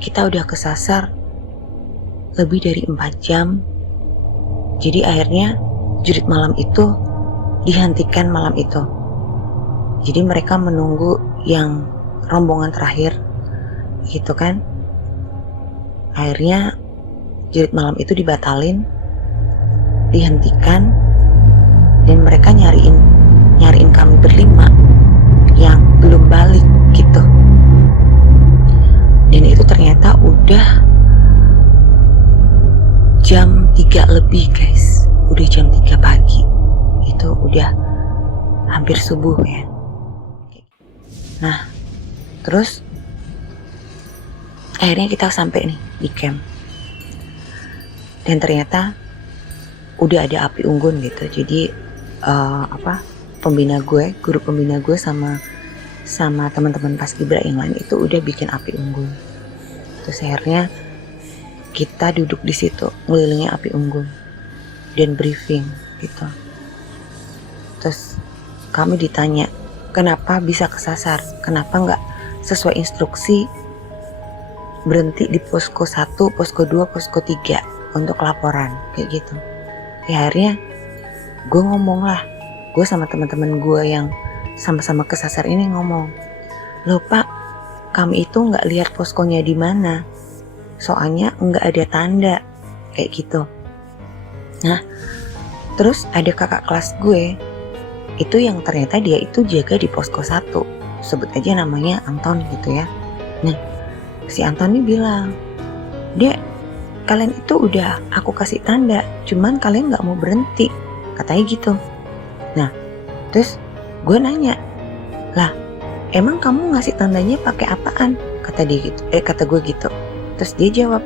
kita udah kesasar lebih dari 4 jam. Jadi akhirnya jurit malam itu dihentikan malam itu. Jadi mereka menunggu yang rombongan terakhir gitu kan. Akhirnya jurit malam itu dibatalin, dihentikan, dan mereka nyariin kami berlima yang belum balik gitu. Dan itu ternyata udah jam 3 lebih guys, udah jam 3 pagi, itu udah hampir subuh ya. Nah terus akhirnya kita sampai nih di camp, dan ternyata udah ada api unggun gitu. Jadi guru pembina gue sama teman-teman paskibra yang lain itu udah bikin api unggun. Terus akhirnya kita duduk di situ ngelilingi api unggun dan briefing gitu. Terus kami ditanya kenapa bisa kesasar, kenapa nggak sesuai instruksi berhenti di posko 1, posko 2, posko 3 untuk laporan kayak gitu. Ya akhirnya gue ngomong lah, gue sama teman-teman gue yang sama-sama kesasar ini ngomong, loh Pak, kami itu nggak lihat poskonya di mana, soalnya nggak ada tanda kayak gitu. Nah terus ada kakak kelas gue itu yang ternyata dia itu jaga di posko 1, sebut aja namanya Anton gitu ya. Nah si Anton ini bilang, Dek, kalian itu udah aku kasih tanda, cuman kalian gak mau berhenti, katanya gitu. Nah terus gue nanya, lah emang kamu ngasih tandanya pakai apaan, kata dia gitu, kata gue gitu. Terus dia jawab,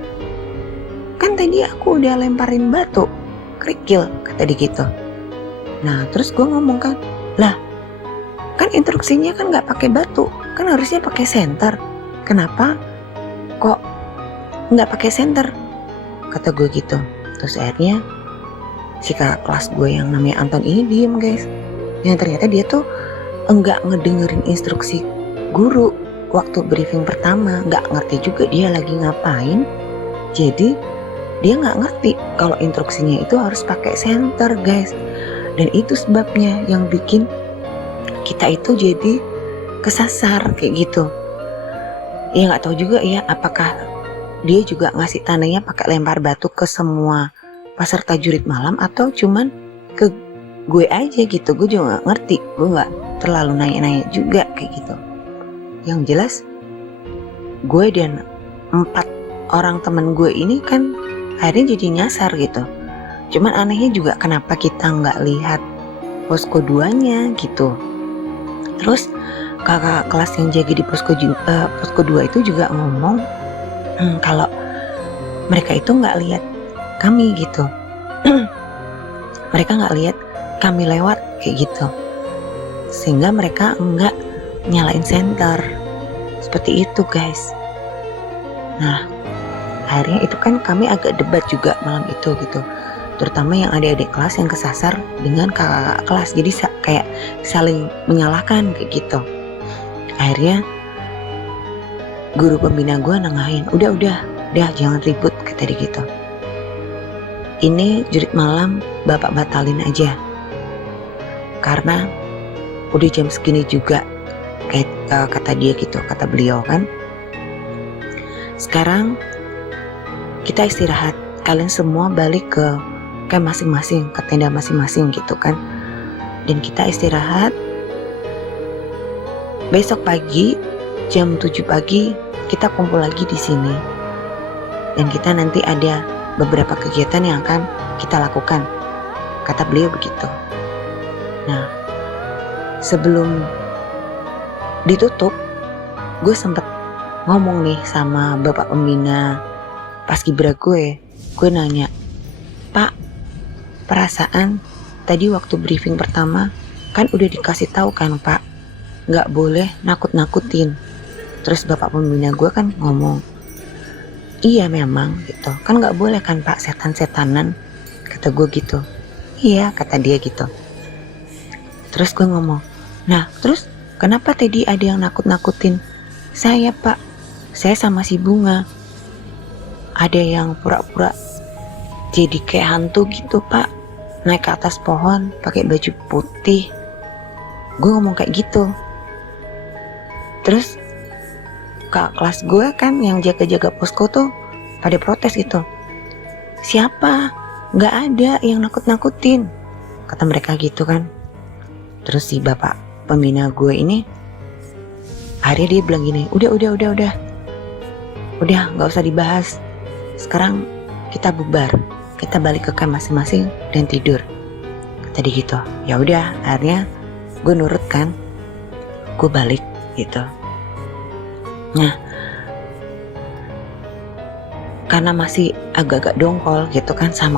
kan tadi aku udah lemparin batu kerikil, kata dia gitu. Nah terus gue ngomong kan, lah kan instruksinya kan gak pakai batu, kan harusnya pakai senter, kenapa kok nggak pakai senter, kata gue gitu. Terus akhirnya si kakak kelas gue yang namanya Anton ini diem guys, yang ternyata dia tuh enggak ngedengerin instruksi guru waktu briefing pertama, nggak ngerti juga dia lagi ngapain. Jadi dia nggak ngerti kalau instruksinya itu harus pakai senter guys, dan itu sebabnya yang bikin kita itu jadi kesasar kayak gitu. Ya nggak tahu juga ya, apakah dia juga ngasih tandanya pakai lempar batu ke semua peserta jurit malam atau cuman ke gue aja gitu. Gue juga nggak ngerti, gue nggak terlalu nanya-nanya juga kayak gitu. Yang jelas gue dan 4 orang temen gue ini kan akhirnya jadi nyasar gitu. Cuman anehnya juga kenapa kita nggak lihat posko 2-nya gitu. Terus kakak kelas yang jaga di posko 2 itu juga ngomong kalau mereka itu nggak lihat kami gitu. Mereka nggak lihat kami lewat kayak gitu, sehingga mereka nggak nyalain senter seperti itu guys. Nah akhirnya itu kan kami agak debat juga malam itu gitu, terutama yang adik-adik kelas yang kesasar dengan kakak kelas, jadi kayak saling menyalahkan kayak gitu. Akhirnya guru pembina gue nengahin, udah jangan ribut, kata dia gitu. Ini jurit malam bapak batalin aja, karena udah jam segini juga, kayak kata dia gitu, kata beliau kan. Sekarang kita istirahat, kalian semua balik ke camp masing-masing, ke tenda masing-masing gitu kan. Dan kita istirahat. Besok pagi jam 7 pagi kita kumpul lagi di sini. Dan kita nanti ada beberapa kegiatan yang akan kita lakukan, kata beliau begitu. Nah, sebelum ditutup, gue sempet ngomong nih sama bapak pembina paskibra gue nanya, Pak, perasaan tadi waktu briefing pertama kan udah dikasih tahu kan Pak, nggak boleh nakut-nakutin. Terus bapak pembina gue kan ngomong, iya memang gitu, kan nggak boleh kan Pak setan-setanan, kata gue gitu. Iya, kata dia gitu. Terus gue ngomong, nah terus kenapa tadi ada yang nakut-nakutin saya Pak? Saya sama si Bunga ada yang pura-pura jadi kayak hantu gitu pak, naik ke atas pohon pakai baju putih. Gue ngomong kayak gitu. Terus kak kelas gue kan yang jaga-jaga posko tuh pada protes gitu. Siapa? Gak ada yang nakut-nakutin, kata mereka gitu kan. Terus si bapak pembina gue ini akhirnya dia bilang gini, udah gak usah dibahas, sekarang kita bubar, kita balik ke camp masing-masing dan tidur, tadi gitu. Ya udah, akhirnya gue nurut kan, gue balik gitu. Nah, karena masih agak-agak dongkol gitu kan sama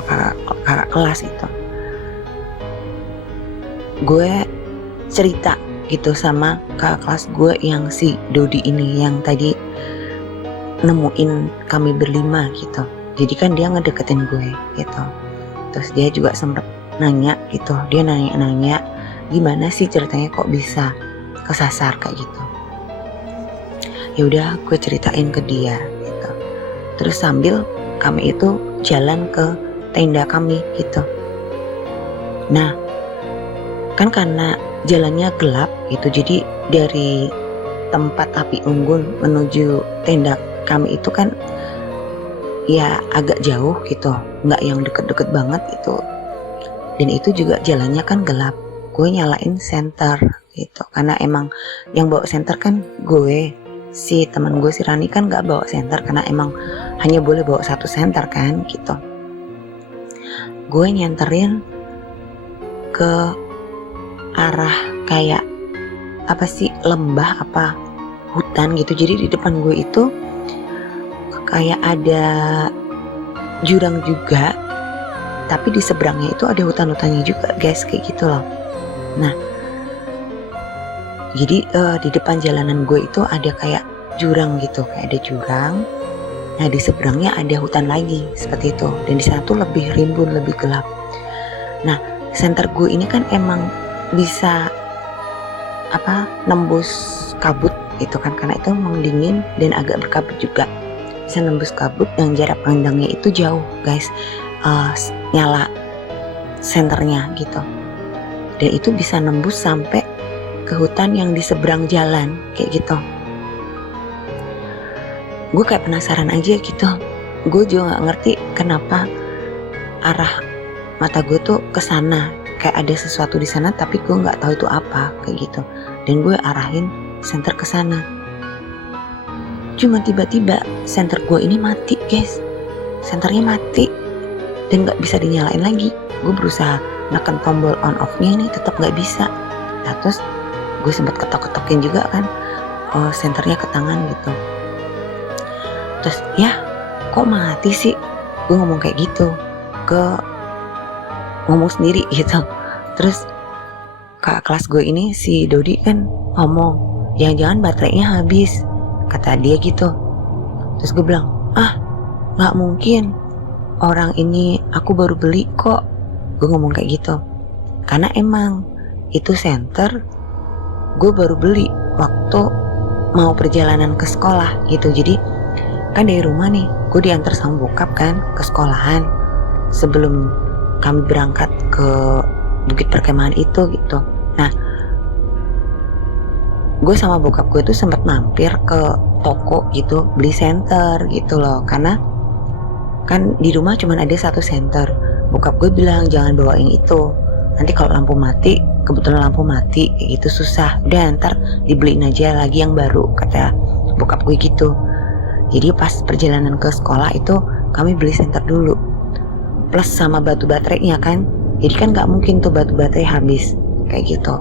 kakak kelas itu, gue cerita gitu sama kakak kelas gue yang si Dodi ini yang tadi nemuin kami berlima gitu. Jadi kan dia ngedeketin gue gitu. Terus dia juga sempet nanya gitu, dia nanya gimana sih ceritanya kok bisa kesasar kayak gitu. Ya udah, gue ceritain ke dia gitu. Terus sambil kami itu jalan ke tenda kami gitu. Nah, kan karena jalannya gelap gitu, jadi dari tempat api unggun menuju tenda kami itu kan ya agak jauh gitu, nggak yang deket-deket banget itu. Dan itu juga jalannya kan gelap. Gue nyalain senter gitu, karena emang yang bawa senter kan gue. Si teman gue si Rani kan nggak bawa senter karena emang hanya boleh bawa satu senter kan gitu. Gue nyenterin ke arah kayak apa sih, lembah apa hutan gitu. Jadi di depan gue itu kayak ada jurang juga, tapi di seberangnya itu ada hutan-hutannya juga guys, kayak gitu loh. Nah, jadi di depan jalanan gue itu ada kayak jurang gitu, kayak ada jurang. Nah, di seberangnya ada hutan lagi seperti itu, dan di sana tuh lebih rimbun, lebih gelap. Nah, senter gue ini kan emang bisa nembus kabut gitu kan, karena itu memang dingin dan agak berkabut juga. Bisa nembus kabut yang jarak pandangnya itu jauh guys, nyala senternya gitu. Dan itu bisa nembus sampai ke hutan yang di seberang jalan kayak gitu. Gue kayak penasaran aja gitu. Gue juga gak ngerti kenapa arah mata gue tuh ke sana, kayak ada sesuatu di sana tapi gue nggak tahu itu apa kayak gitu. Dan gue arahin senter ke sana. Cuma tiba-tiba senter gue ini mati guys, senternya mati dan nggak bisa dinyalain lagi. Gue berusaha neken tombol on off-nya ini tetap nggak bisa. Nah, terus gue sempat ketok-ketokin juga kan, senternya ke tangan gitu. Terus ya kok mati sih, gue ngomong kayak gitu, ngomong sendiri gitu. Terus kakak kelas gue ini si Dodi kan ngomong, jangan-jangan baterainya habis, kata dia gitu. Terus gue bilang, gak mungkin, orang ini aku baru beli kok. Gue ngomong kayak gitu, karena emang itu senter gue baru beli waktu mau perjalanan ke sekolah gitu. Jadi kan dari rumah nih, gue diantar sama bokap kan ke sekolahan sebelum kami berangkat ke bukit perkemahan itu gitu. Nah, gue sama bokap gue tuh sempat mampir ke toko gitu, beli senter gitu loh, karena kan di rumah cuma ada satu senter. Bokap gue bilang jangan bawa yang itu, nanti kalau lampu mati, kebetulan lampu mati kayak gitu susah, udah ntar dibeliin aja lagi yang baru, kata bokap gue gitu. Jadi pas perjalanan ke sekolah itu kami beli senter dulu, plus sama batu baterainya kan. Jadi kan nggak mungkin tuh batu baterai habis kayak gitu.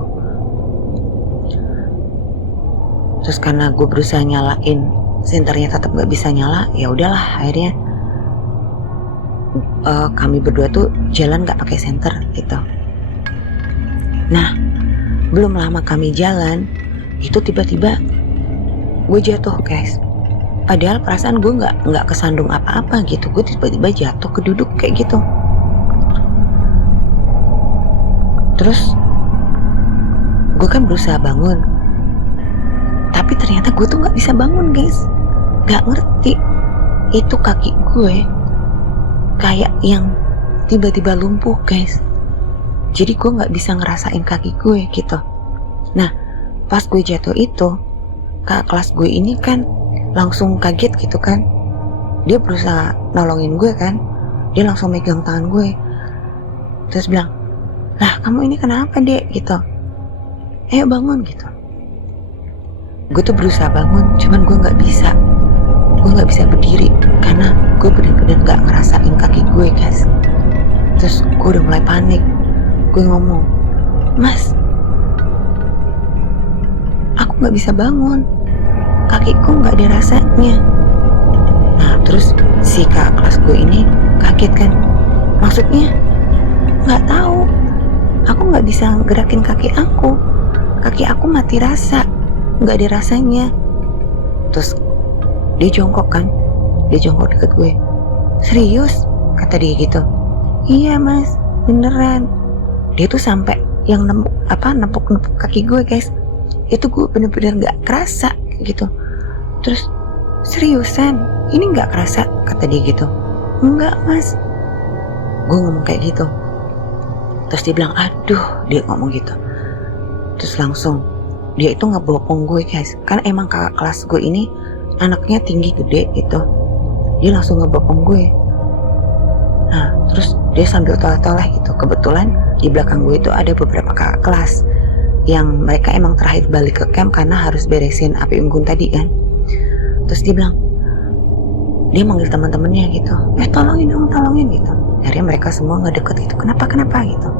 Terus karena gue berusaha nyalain senternya tetap nggak bisa nyala, ya udahlah akhirnya kami berdua tuh jalan nggak pakai senter gitu. Nah, belum lama kami jalan itu tiba-tiba gue jatuh guys. Padahal perasaan gue nggak kesandung apa-apa gitu, gue tiba-tiba jatuh ke duduk kayak gitu. Terus gue kan berusaha bangun, tapi ternyata gue tuh nggak bisa bangun guys, nggak ngerti. itu kaki gue kayak yang tiba-tiba lumpuh guys. Jadi gue gak bisa ngerasain kaki gue gitu. Nah pas gue jatuh itu, kakak kelas gue ini kan langsung kaget gitu kan. Dia berusaha nolongin gue kan, dia langsung megang tangan gue, terus bilang, lah kamu ini kenapa dek gitu, ayo bangun gitu. Gue tuh berusaha bangun, cuman gue nggak bisa berdiri karena gue benar-benar nggak ngerasain kaki gue guys. Terus gue udah mulai panik, gue ngomong, mas, aku nggak bisa bangun, kakiku nggak ada rasanya. Nah terus si kakak kelas gue ini kaget kan, maksudnya nggak tahu, aku nggak bisa gerakin kaki aku mati rasa, nggak ada rasanya. Terus dia jongkok kan, dia jongkok deket gue. Serius? Kata dia gitu. Iya mas, beneran. Dia tuh sampai yang nempuk kaki gue guys. Itu gue bener-bener gak kerasa gitu. Terus seriusan, ini gak kerasa? Kata dia gitu. Enggak mas. Gue ngomong kayak gitu. Terus dia bilang, aduh, dia ngomong gitu. Terus langsung dia itu ngebopong gue guys. Kan emang kakak kelas gue ini anaknya tinggi gede gitu. Dia langsung ngebopong gue. Nah terus dia sambil toleh-toleh gitu. Kebetulan di belakang gue itu ada beberapa kakak kelas yang mereka emang terakhir balik ke camp karena harus beresin api unggun tadi kan. Terus dia bilang, dia manggil teman-temannya gitu, tolongin dong, tolongin gitu. Akhirnya mereka semua ngedeket gitu, kenapa gitu.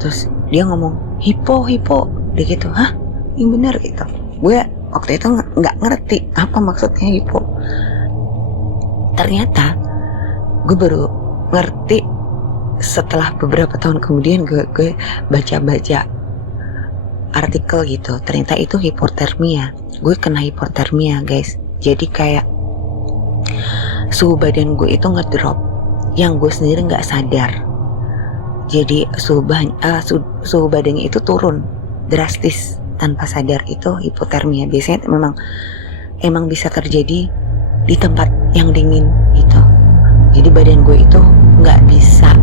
Terus dia ngomong, hipo, dia gitu, hah? Yang bener gitu. Gue waktu itu nggak ngerti apa maksudnya hipo. Ternyata gue baru ngerti setelah beberapa tahun kemudian gue baca-baca artikel gitu. Ternyata itu hipotermia. Gue kena hipotermia guys. Jadi kayak suhu badan gue itu ngedrop yang gue sendiri nggak sadar. Jadi suhu badannya itu turun drastis tanpa sadar. Itu hipotermia. Biasanya emang bisa terjadi di tempat yang dingin gitu. Jadi badan gue itu nggak bisa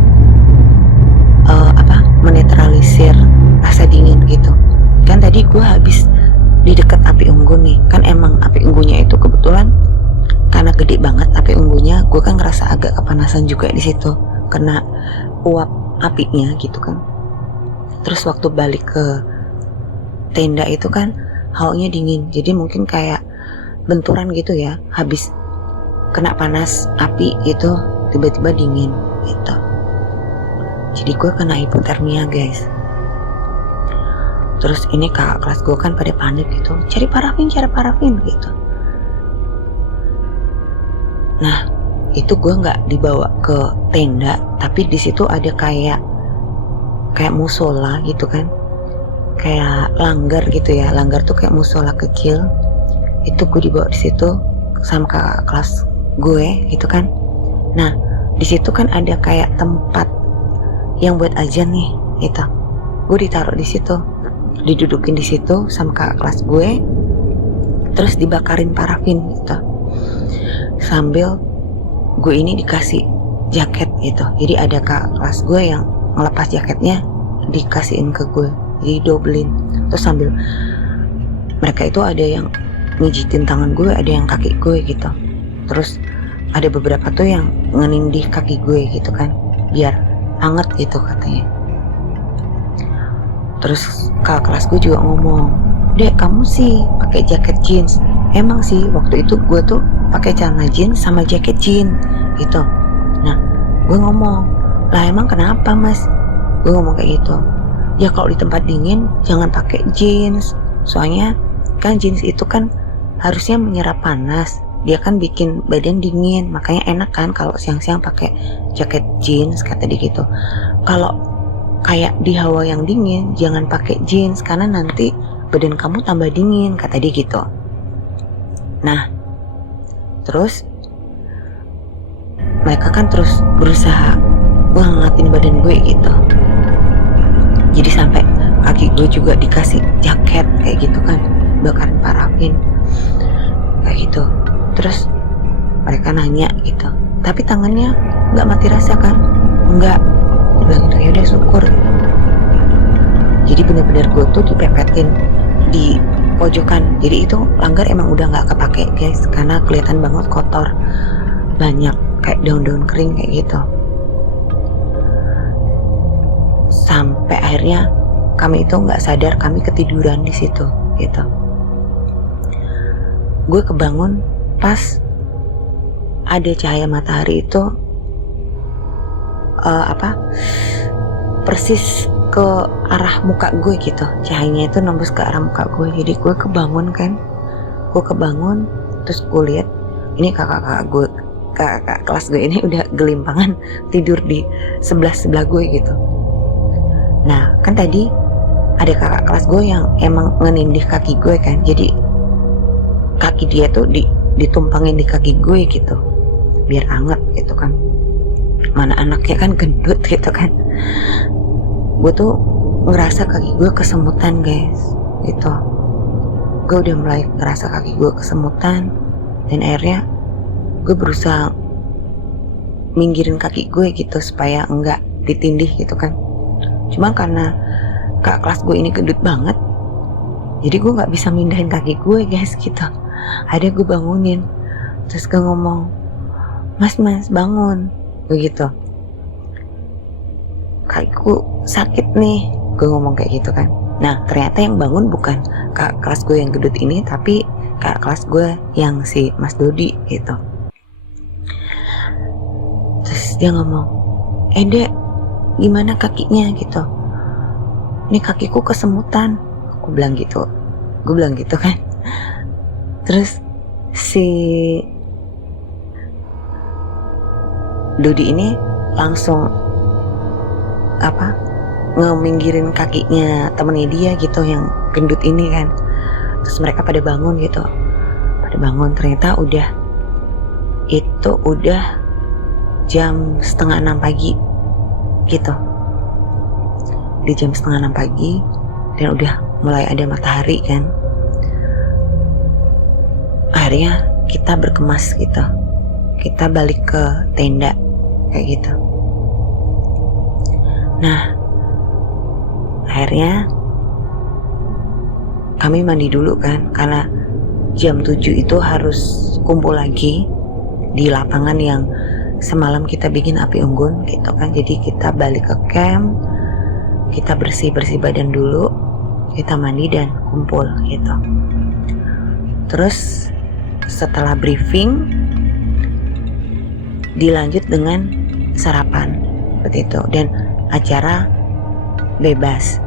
menetralisir rasa dingin gitu. Kan tadi gue habis di dekat api unggun nih. Kan emang api unggunnya itu kebetulan karena gede banget api unggunnya, gue kan ngerasa agak kepanasan juga di situ kena uap apinya gitu kan. Terus waktu balik ke tenda itu kan hawanya dingin, jadi mungkin kayak benturan gitu ya, habis kena panas api itu tiba-tiba dingin gitu. Jadi gue kena hipotermia guys. Terus ini kakak kelas gue kan pada panik gitu, cari parafin gitu. Nah itu gue nggak dibawa ke tenda, tapi di situ ada kayak musola gitu kan, kayak langgar gitu ya. Langgar tuh kayak musola kecil. Itu gue dibawa di situ sama kakak kelas gue gitu kan. Nah di situ kan ada kayak tempat yang buat azan nih gitu. Gue ditaruh di situ, didudukin di situ sama kakak kelas gue, terus dibakarin parafin gitu. Sambil gue ini dikasih jaket gitu. Jadi ada kakak kelas gue yang ngelepas jaketnya dikasihin ke gue, jadi dobelin. Terus sambil mereka itu ada yang mijitin tangan gue, ada yang kaki gue gitu. Terus ada beberapa tuh yang ngenindih kaki gue gitu kan, biar anget gitu katanya. Terus kakak kelas gue juga ngomong, dek kamu sih pakai jaket jeans. Emang sih waktu itu gue tuh pakai celana jeans sama jaket jeans gitu. Nah gue ngomong, lah emang kenapa mas? Gue ngomong kayak gitu, ya kalau di tempat dingin jangan pakai jeans, soalnya kan jeans itu kan harusnya menyerap panas, dia kan bikin badan dingin, makanya enak kan kalau siang-siang pakai jaket jeans, kata dia gitu. Kalau kayak di hawa yang dingin jangan pakai jeans karena nanti badan kamu tambah dingin, kata dia gitu. Nah terus mereka kan terus berusaha ngangatin badan gue gitu. Jadi sampai kaki gue juga dikasih jaket kayak gitu kan, bakarin parafin kayak gitu. Terus mereka nanya gitu, tapi tangannya nggak mati rasa kan? Enggak. Gue bilang gitu, ya udah syukur. Jadi bener-bener gue tuh dipepetin di pojokan. Jadi itu langgar emang udah nggak kepake guys, karena kelihatan banget kotor, banyak kayak daun-daun kering kayak gitu. Sampai akhirnya kami itu nggak sadar, kami ketiduran di situ gitu. Gue kebangun pas ada cahaya matahari itu persis ke arah muka gue gitu. Cahayanya itu nembus ke arah muka gue. Jadi gue kebangun kan. Gue kebangun terus gue lihat ini kakak kelas gue ini udah gelimpangan tidur di sebelah gue gitu. Nah kan tadi ada kakak kelas gue yang emang ngenindih kaki gue kan. Jadi kaki dia tuh ditumpangin di kaki gue gitu biar anget gitu kan. Mana anaknya kan gendut gitu kan. Gue tuh ngerasa kaki gue kesemutan guys gitu. Gue udah mulai ngerasa kaki gue kesemutan. Dan akhirnya gue berusaha minggirin kaki gue gitu supaya enggak ditindih gitu kan. Cuma karena kakak kelas gue ini gendut banget, jadi gue gak bisa mindahin kaki gue guys gitu. Ada gue bangunin, terus gue ngomong, mas bangun begitu, kakiku sakit nih, gue ngomong kayak gitu kan. Nah ternyata yang bangun bukan kakak kelas gue yang gendut ini, tapi kakak kelas gue yang si Mas Dodi gitu. Terus dia ngomong, Dek gimana kakinya gitu, ini kakiku kesemutan, aku bilang gitu, gue bilang gitu kan. Terus si Dodi ini langsung ngeminggirin kakinya temennya dia gitu yang gendut ini kan. Terus mereka pada bangun gitu, ternyata udah jam 5:30 pagi gitu. Di jam 5:30 pagi dan udah mulai ada matahari kan. Akhirnya kita berkemas gitu, kita balik ke tenda kayak gitu. Nah akhirnya kami mandi dulu kan, karena jam 7 itu harus kumpul lagi di lapangan yang semalam kita bikin api unggun gitu kan. Jadi kita balik ke camp, kita bersih badan dulu, kita mandi dan kumpul gitu. Terus setelah briefing dilanjut dengan sarapan seperti itu, dan acara bebas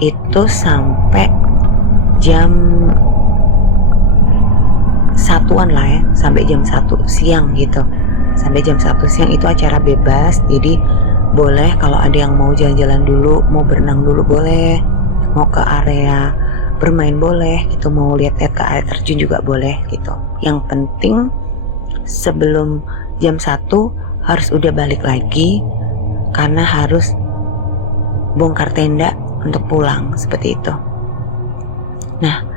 itu sampai jam 1-an lah ya, sampai jam 1 siang gitu. Sampai jam 1 siang itu acara bebas. Jadi boleh kalau ada yang mau jalan-jalan dulu, mau berenang dulu boleh, mau ke area bermain boleh gitu, mau lihat-lihat ke air terjun juga boleh gitu. Yang penting sebelum jam 1 harus udah balik lagi, karena harus bongkar tenda untuk pulang seperti itu. Nah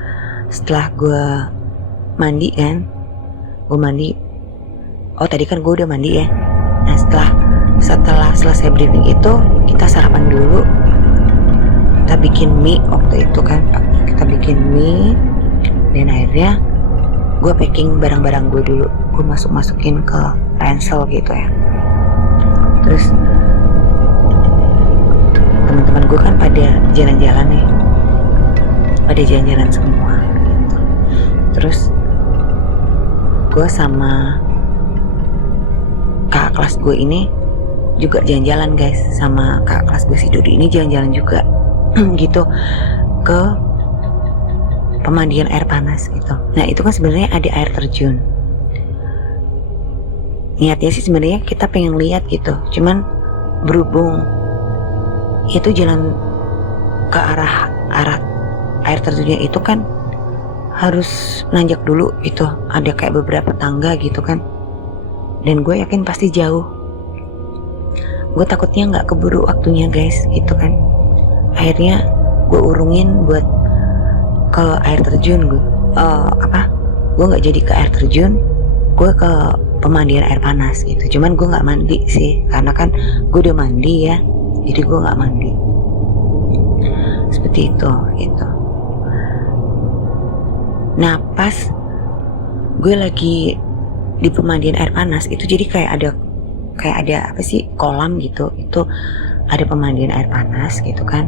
setelah gue mandi kan, tadi kan gue udah mandi ya. Nah setelah selesai briefing itu kita sarapan dulu, kita bikin mie waktu itu kan, kita bikin mie. Dan akhirnya gue packing barang-barang gue dulu, gue masukin ke ransel gitu ya. Terus teman-teman gue kan pada jalan-jalan nih, pada jalan-jalan semua gitu. Terus gue sama kakak kelas gue ini juga jalan-jalan guys, sama kakak kelas gue si Dodi ini jalan-jalan juga gitu ke pemandian air panas gitu. Nah itu kan sebenarnya ada air terjun. Niatnya sih sebenarnya kita pengen lihat gitu, cuman berhubung itu jalan ke arah air terjunnya itu kan harus nanjak dulu gitu, ada kayak beberapa tangga gitu kan. Dan gue yakin pasti jauh. Gue takutnya nggak keburu waktunya guys gitu kan. Akhirnya gue urungin buat ke air terjun gue gue nggak jadi ke air terjun, gue ke pemandian air panas gitu. Cuman gue nggak mandi sih, karena kan gue udah mandi ya, jadi gue nggak mandi. Seperti itu gitu. Nah pas gue lagi di pemandian air panas itu, jadi kayak ada apa sih, kolam gitu, itu ada pemandian air panas gitu kan.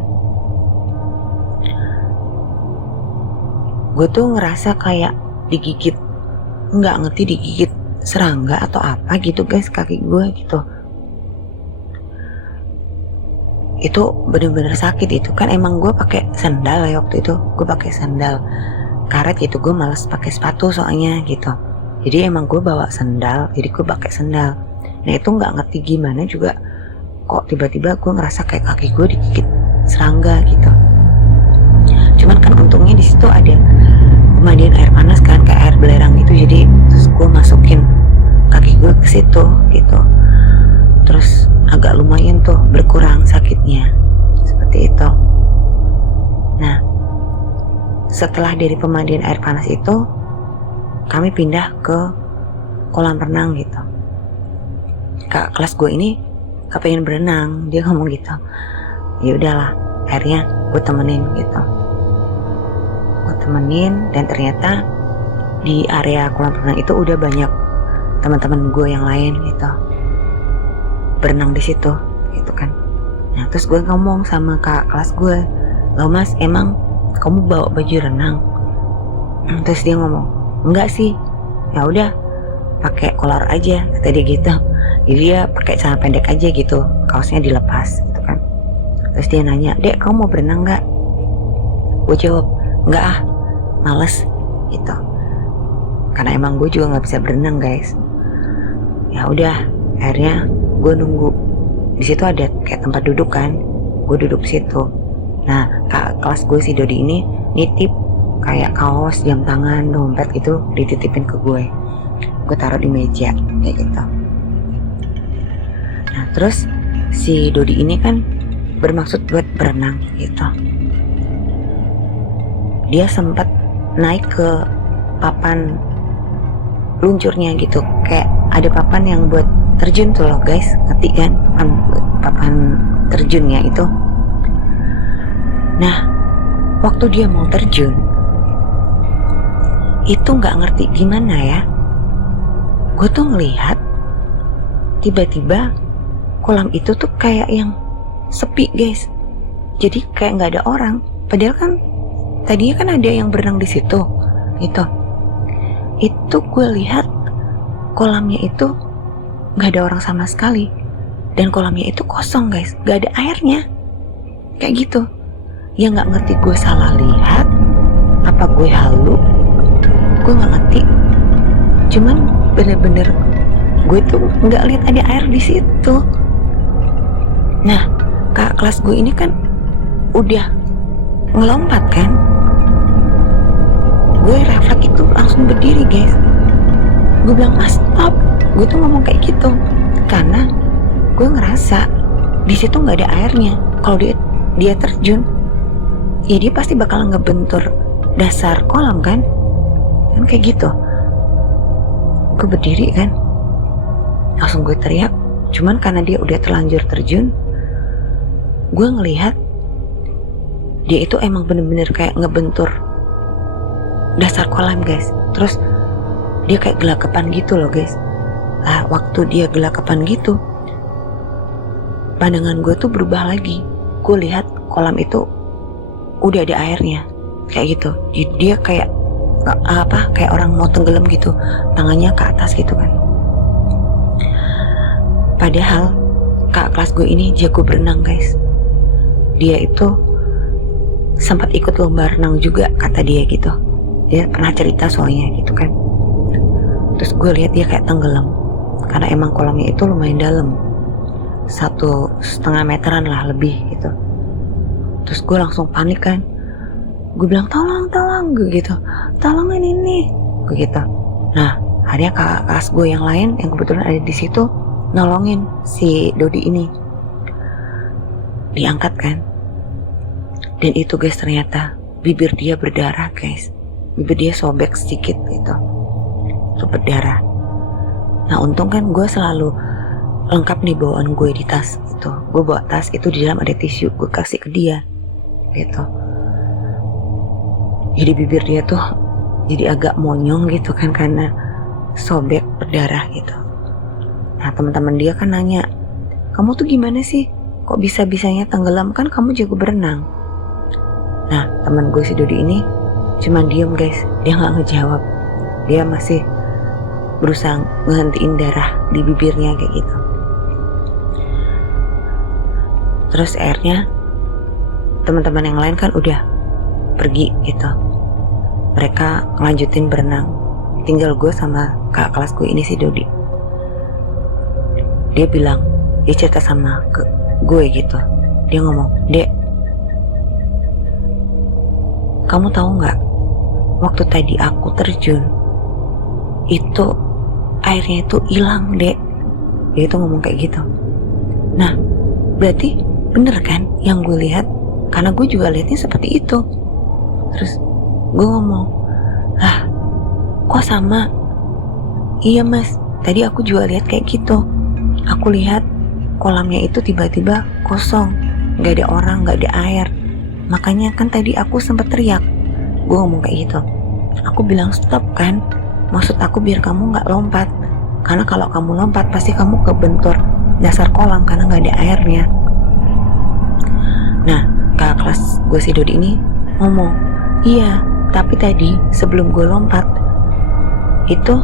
Gue tuh ngerasa kayak digigit, nggak ngerti digigit serangga atau apa gitu guys, kaki gue gitu. Itu bener-bener sakit. Itu kan emang gue pakai sandal ya, waktu itu gue pakai sandal karet gitu, gue males pakai sepatu soalnya gitu. Jadi emang gue bawa sandal, jadi gue pakai sandal. Nah itu nggak ngerti gimana juga, kok tiba-tiba gue ngerasa kayak kaki gue digigit serangga gitu. Cuman kan untungnya di situ ada pemandian air panas kan, kayak air belerang gitu, jadi terus gue masukin kaki gue ke situ gitu. Terus agak lumayan tuh berkurang sakitnya, seperti itu. Nah setelah dari pemandian air panas itu, kami pindah ke kolam renang gitu. Kak kelas gue ini kepengen berenang, dia ngomong gitu. Ya udahlah, akhirnya gue temenin gitu. Gue temenin, dan ternyata di area kolam renang itu udah banyak teman-teman gue yang lain gitu berenang di situ gitu kan. Nah terus gue ngomong sama kak kelas gue, "Loh mas, emang kamu bawa baju renang?" Terus dia ngomong, "Enggak sih, ya udah pakai kolor aja," kata dia gitu. Jadi dia pakai celana pendek aja gitu, kaosnya dilepas gitu kan. Terus dia nanya, "Dek, kamu mau berenang nggak?" Gue jawab, "Enggak ah, males," gitu. Karena emang gue juga nggak bisa berenang guys. Ya udah, akhirnya gue nunggu. Di situ ada kayak tempat duduk kan, gue duduk di situ. Nah kak kelas gue si Dodi ini nitip kayak kaos, jam tangan, dompet gitu, dititipin ke gue. Gue taruh di meja kayak gitu. Nah terus si Dodi ini kan bermaksud buat berenang gitu. Dia sempat naik ke papan luncurnya gitu, kayak ada papan yang buat terjun tuh loh guys, ngerti kan, papan terjunnya itu. Nah waktu dia mau terjun itu nggak ngerti gimana ya, gue tuh ngelihat tiba-tiba kolam itu tuh kayak yang sepi guys. Jadi kayak nggak ada orang, padahal kan tadinya kan ada yang berenang di situ gitu. Itu gue lihat kolamnya itu nggak ada orang sama sekali, dan kolamnya itu kosong guys, nggak ada airnya kayak gitu. Ya nggak ngerti gue salah lihat apa gue halu, gue nggak ngerti. Cuman bener-bener gue tuh nggak lihat ada air di situ. Nah kak kelas gue ini kan udah ngelompat kan, gue refleks itu langsung berdiri guys. Gue bilang, "Mas, stop." Gue tuh ngomong kayak gitu karena gue ngerasa di situ nggak ada airnya. Kalau dia terjun, ya dia pasti bakal ngebentur dasar kolam kan kayak gitu. Gue berdiri kan, langsung gue teriak. Cuman karena dia udah terlanjur terjun, gue ngelihat dia itu emang bener-bener kayak ngebentur dasar kolam guys. Terus dia kayak gelagapan gitu loh guys. Nah waktu dia gelagapan gitu, pandangan gue tuh berubah lagi. Gue lihat kolam itu udah ada airnya kayak gitu. Jadi dia kayak kayak orang mau tenggelam gitu, tangannya ke atas gitu kan. Padahal kak kelas gue ini jago berenang guys. Dia itu sempat ikut lomba renang juga kata dia gitu. Dia pernah cerita soalnya gitu kan. Terus gue lihat dia kayak tenggelam karena emang kolamnya itu lumayan dalam, 1,5 meteran lah lebih gitu. Terus gue langsung panik kan, gue bilang, tolong gue gitu, "Tolongin ini," gue gitu. Nah akhirnya kakak kelas gue yang lain yang kebetulan ada di situ nolongin si Dodi ini. Diangkat kan, dan itu guys ternyata bibir dia berdarah guys. bibir dia sobek sedikit gitu, itu berdarah. Nah untung kan gue selalu lengkap nih bawaan gue di tas itu. Gue bawa tas itu, di dalam ada tisu, gue kasih ke dia gitu. Jadi bibir dia tuh jadi agak monyong gitu kan karena sobek berdarah gitu. Nah teman-teman dia kan nanya, kamu tuh gimana sih? Kok bisa-bisanya tenggelam, kan kamu jago berenang? Nah teman gue si Dodi ini cuman diem guys, dia gak ngejawab. Dia masih berusaha ngehentiin darah di bibirnya kayak gitu. Terus akhirnya teman-teman yang lain kan udah pergi gitu, mereka ngelanjutin berenang. Tinggal gue sama kakak kelas gue ini si Dodi. Dia bilang, dia cerita sama gue gitu. Dia ngomong, Dek, kamu tahu nggak, waktu tadi aku terjun itu airnya itu hilang, Dek. Dia itu ngomong kayak gitu. Nah berarti bener kan yang gue lihat, karena gue juga lihatnya seperti itu. Terus gue ngomong, lah kok sama? Iya mas, tadi aku juga lihat kayak gitu. Aku lihat kolamnya itu tiba-tiba kosong, gak ada orang, gak ada air. Makanya kan tadi aku sempat teriak. Gue ngomong kayak gitu. Aku bilang stop kan, maksud aku biar kamu gak lompat, karena kalau kamu lompat pasti kamu kebentur dasar kolam karena gak ada airnya. Nah kakak kelas gue si Dodi ini ngomong, iya tapi tadi sebelum gue lompat itu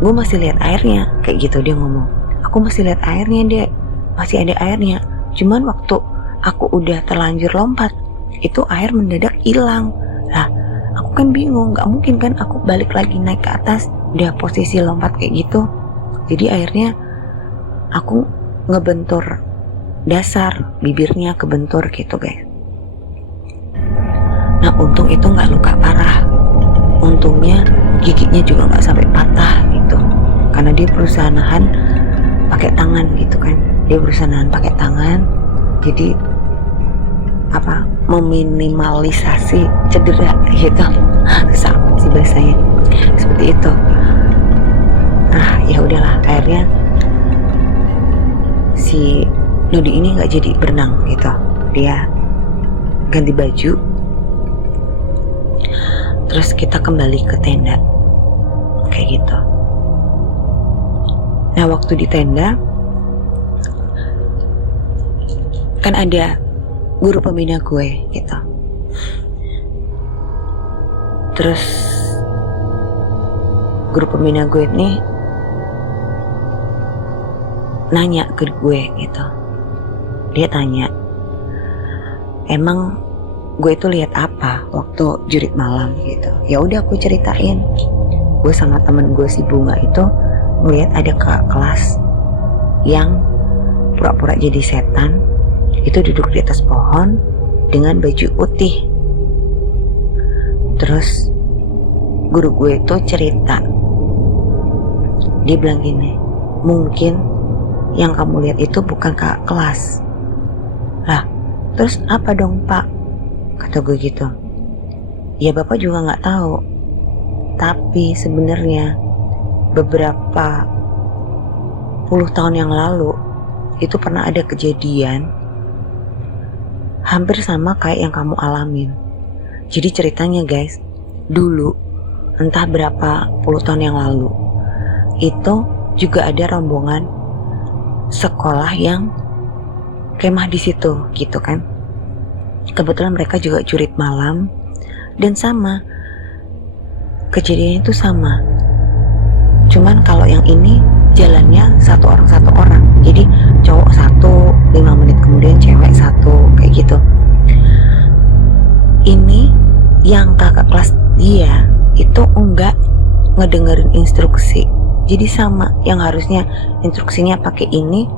gue masih lihat airnya, kayak gitu dia ngomong. Aku masih lihat airnya Dek, masih ada airnya. Cuman waktu aku udah terlanjur lompat, itu air mendadak hilang. Lah aku kan bingung, gak mungkin kan aku balik lagi naik ke atas udah posisi lompat kayak gitu. Jadi akhirnya aku ngebentur dasar, bibirnya kebentur gitu guys. Nah untung itu gak luka parah, untungnya giginya juga gak sampai patah gitu, karena dia berusaha nahan pakai tangan gitu kan. Dia berusaha nahan pakai tangan, jadi apa, meminimalisasi cedera gitu. Sama sih bahasanya seperti itu. Nah ya udahlah, akhirnya si Dodi ini nggak jadi berenang gitu. Dia ganti baju, terus kita kembali ke tenda kayak gitu. Nah waktu di tenda kan ada guru pembina gue gitu. Terus guru pembina gue ini nanya ke gue gitu. Dia tanya, emang gue itu lihat apa waktu jurit malam gitu. Ya udah aku ceritain. Gue sama temen gue si Bunga itu ngeliat ada kakak kelas yang pura-pura jadi setan, itu duduk di atas pohon dengan baju putih. Terus guru gue itu cerita, dia bilang gini, mungkin yang kamu lihat itu bukan kakak kelas. Lah terus apa dong pak, kata gue gitu. Ya bapak juga nggak tahu, tapi sebenarnya beberapa puluh tahun yang lalu itu pernah ada kejadian hampir sama kayak yang kamu alamin. Jadi ceritanya guys, dulu entah berapa puluh tahun yang lalu itu juga ada rombongan sekolah yang kemah di situ gitu kan. Kebetulan mereka juga jurit malam dan sama kejadiannya itu sama. Cuman kalau yang ini jalannya satu orang, jadi cowok satu, 5 menit kemudian cewek satu, kayak gitu. Ini yang kakak kelas dia itu enggak ngedengerin instruksi, jadi sama yang harusnya instruksinya pakai ini,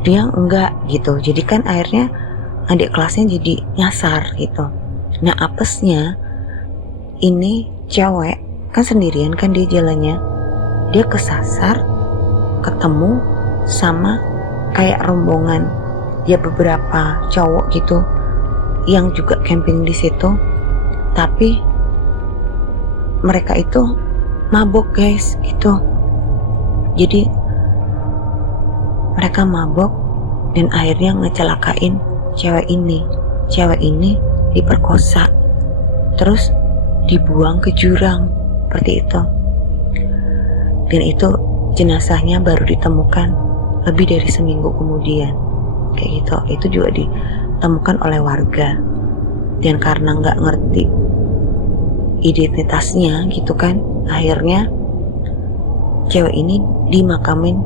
dia enggak gitu. Jadi kan akhirnya adik kelasnya jadi nyasar gitu. Nah apesnya ini cewek kan sendirian kan dia jalannya, dia kesasar ketemu sama kayak rombongan ya beberapa cowok gitu yang juga camping di situ. Tapi mereka itu mabok guys gitu. Jadi mereka mabok dan akhirnya ngecelakain cewek ini. Cewek ini diperkosa, terus dibuang ke jurang seperti itu. Dan itu jenazahnya baru ditemukan lebih dari seminggu kemudian, kayak gitu. Itu juga ditemukan oleh warga, dan karena nggak ngerti identitasnya gitu kan, akhirnya cewek ini dimakamin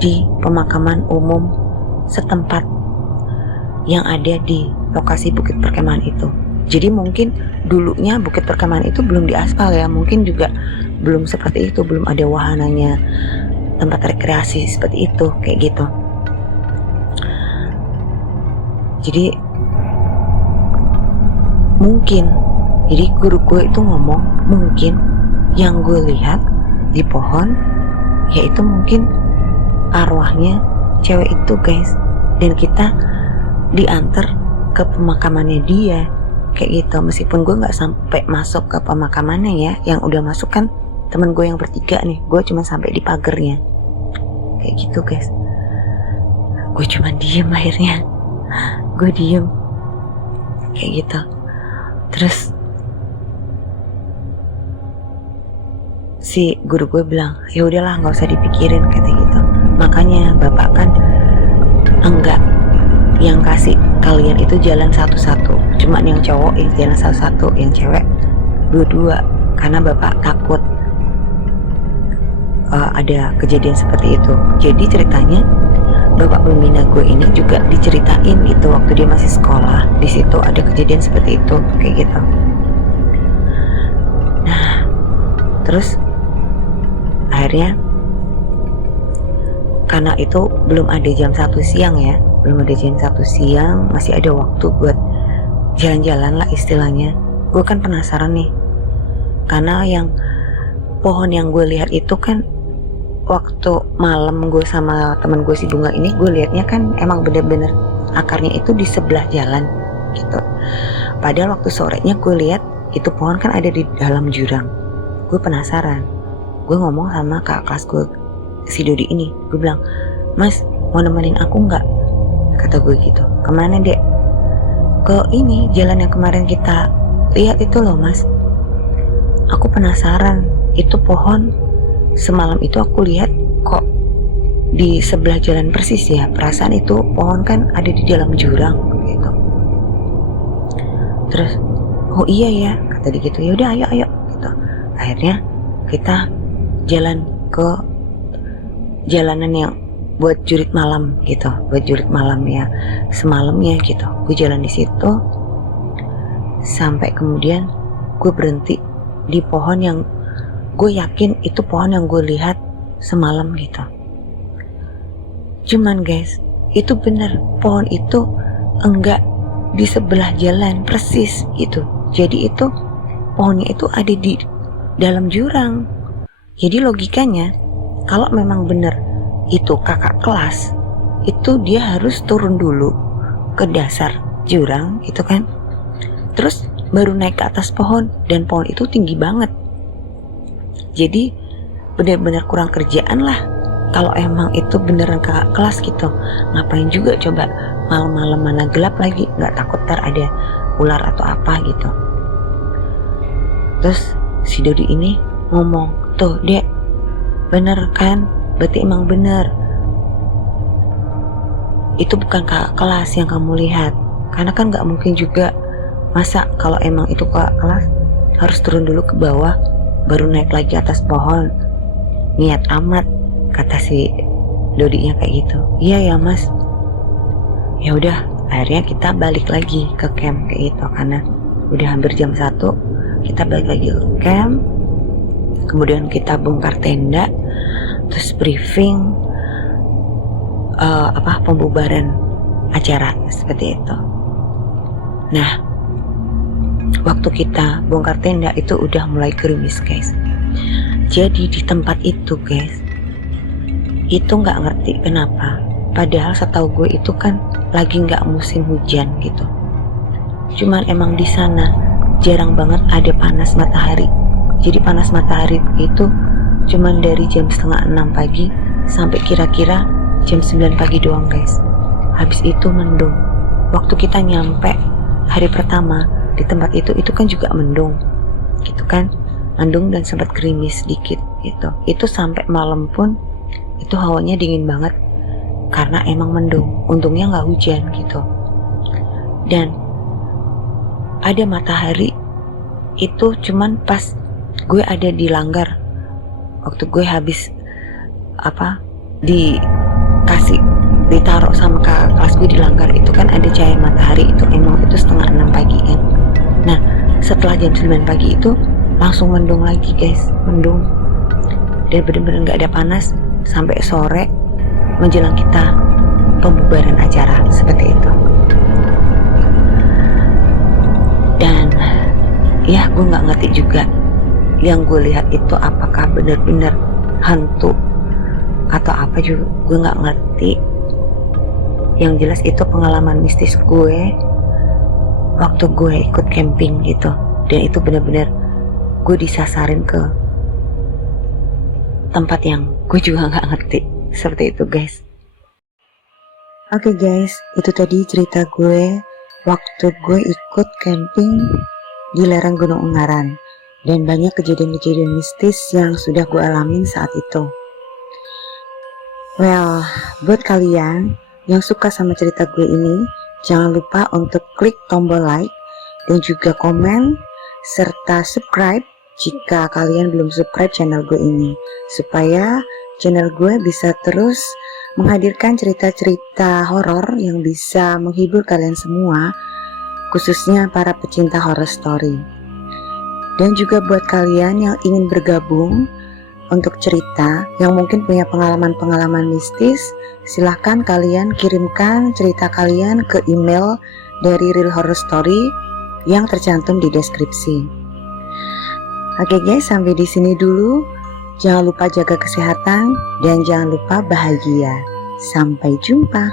di pemakaman umum setempat yang ada di lokasi Bukit Perkemahan itu. Jadi mungkin dulunya Bukit Perkemahan itu belum diaspal ya, mungkin juga belum seperti itu, belum ada wahananya, tempat rekreasi seperti itu, kayak gitu. Jadi mungkin, jadi guru gue itu ngomong mungkin yang gue lihat di pohon yaitu mungkin arwahnya cewek itu guys, dan kita diantar ke pemakamannya dia kayak gitu. Meskipun gue nggak sampai masuk ke pemakamannya ya, yang udah masuk kan temen gue yang bertiga nih, gue cuma sampai di pagernya kayak gitu guys. Gue cuma diem, akhirnya gue diem kayak gitu. Terus si guru gue bilang, ya udahlah nggak usah dipikirin kata gitu. Makanya bapak kan enggak yang kasih kalian itu jalan satu-satu, cuman yang cowok yang jalan satu-satu, yang cewek dua-dua, karena bapak takut ada kejadian seperti itu. Jadi ceritanya bapak pembina gue ini juga diceritain gitu waktu dia masih sekolah, di situ ada kejadian seperti itu kayak gitu. Nah terus akhirnya karena itu belum ada jam 1 siang ya, belum ada jam 1 siang, masih ada waktu buat jalan-jalan lah istilahnya. Gue kan penasaran nih, karena yang pohon yang gue lihat itu kan waktu malam gue sama temen gue si Bunga ini, gue liatnya kan emang bener-bener akarnya itu di sebelah jalan gitu. Padahal waktu sorenya gue lihat itu pohon kan ada di dalam jurang. Gue penasaran, gue ngomong sama kakak kelas gue si Dodi ini, gue bilang, "Mas, mau nemenin aku nggak?" Kata gue gitu. "Kemana dek?" "Ke ini, jalan yang kemarin kita lihat itu loh mas. Aku penasaran, itu pohon semalam itu aku lihat kok di sebelah jalan persis ya. Perasaan itu pohon kan ada di dalam jurang gitu." Terus, "Oh iya ya," kata dia gitu. "Ya udah ayo gitu." Akhirnya kita jalan ke jalanan yang buat jurit malam gitu, buat jurit malam ya, semalamnya gitu. Gue jalan di situ sampai kemudian gue berhenti di pohon yang gue yakin itu pohon yang gue lihat semalam gitu. Cuman guys, itu bener, pohon itu enggak di sebelah jalan persis gitu. Jadi itu pohonnya itu ada di dalam jurang. Jadi logikanya kalau memang bener itu kakak kelas, itu dia harus turun dulu ke dasar jurang gitu kan, terus baru naik ke atas pohon, dan pohon itu tinggi banget. Jadi benar-benar kurang kerjaan lah kalau emang itu beneran kakak kelas gitu. Ngapain juga coba malam-malam, mana gelap lagi, nggak takut ntar ada ular atau apa gitu. Terus si Dodi ini ngomong, "Tuh dek, bener kan, berarti emang bener itu bukan kakak kelas yang kamu lihat, karena kan nggak mungkin juga masa kalau emang itu kakak kelas harus turun dulu ke bawah baru naik lagi atas pohon. Niat amat," kata si Dodinya kayak gitu. "Iya ya mas." Ya udah, akhirnya kita balik lagi ke camp kayak gitu, karena udah hampir jam 1. Kita balik lagi ke camp, kemudian kita bongkar tenda, terus briefing pembubaran acara seperti itu. Nah, waktu kita bongkar tenda itu udah mulai gerimis guys. Jadi di tempat itu guys, itu nggak ngerti kenapa, padahal setahu gue itu kan lagi nggak musim hujan gitu. Cuman emang di sana jarang banget ada panas matahari. Jadi panas matahari itu cuman dari jam setengah 6 pagi sampai kira-kira jam 9 pagi doang guys. Habis itu mendung. Waktu kita nyampe hari pertama di tempat itu kan juga mendung gitu kan, mendung dan sempat gerimis sedikit gitu. Itu sampai malam pun itu hawanya dingin banget karena emang mendung. Untungnya nggak hujan gitu. Dan ada matahari itu cuman pas gue ada di langgar, waktu gue habis ditaruh sama kakak kelas gue di langgar, itu kan ada cahaya matahari. Itu emang itu setengah 6 pagi kan. Nah setelah jam 9 pagi itu langsung mendung lagi guys, mendung, dan bener-bener gak ada panas sampai sore menjelang kita pembubaran acara seperti itu. Dan ya gue gak ngerti juga yang gue lihat itu apakah benar-benar hantu atau apa juga, gue nggak ngerti. Yang jelas itu pengalaman mistis gue waktu gue ikut camping gitu, dan itu benar-benar gue disasarin ke tempat yang gue juga nggak ngerti seperti itu guys. Oke guys, itu tadi cerita gue waktu gue ikut camping di lereng Gunung Ungaran. Dan banyak kejadian-kejadian mistis yang sudah gue alamin saat itu. Well, buat kalian yang suka sama cerita gue ini, jangan lupa untuk klik tombol like dan juga komen serta subscribe jika kalian belum subscribe channel gue ini, supaya channel gue bisa terus menghadirkan cerita-cerita horor yang bisa menghibur kalian semua, khususnya para pecinta horror story. Dan juga buat kalian yang ingin bergabung untuk cerita, yang mungkin punya pengalaman-pengalaman mistis, silahkan kalian kirimkan cerita kalian ke email dari Real Horror Story yang tercantum di deskripsi. Oke guys, sampai di sini dulu. Jangan lupa jaga kesehatan dan jangan lupa bahagia. Sampai jumpa.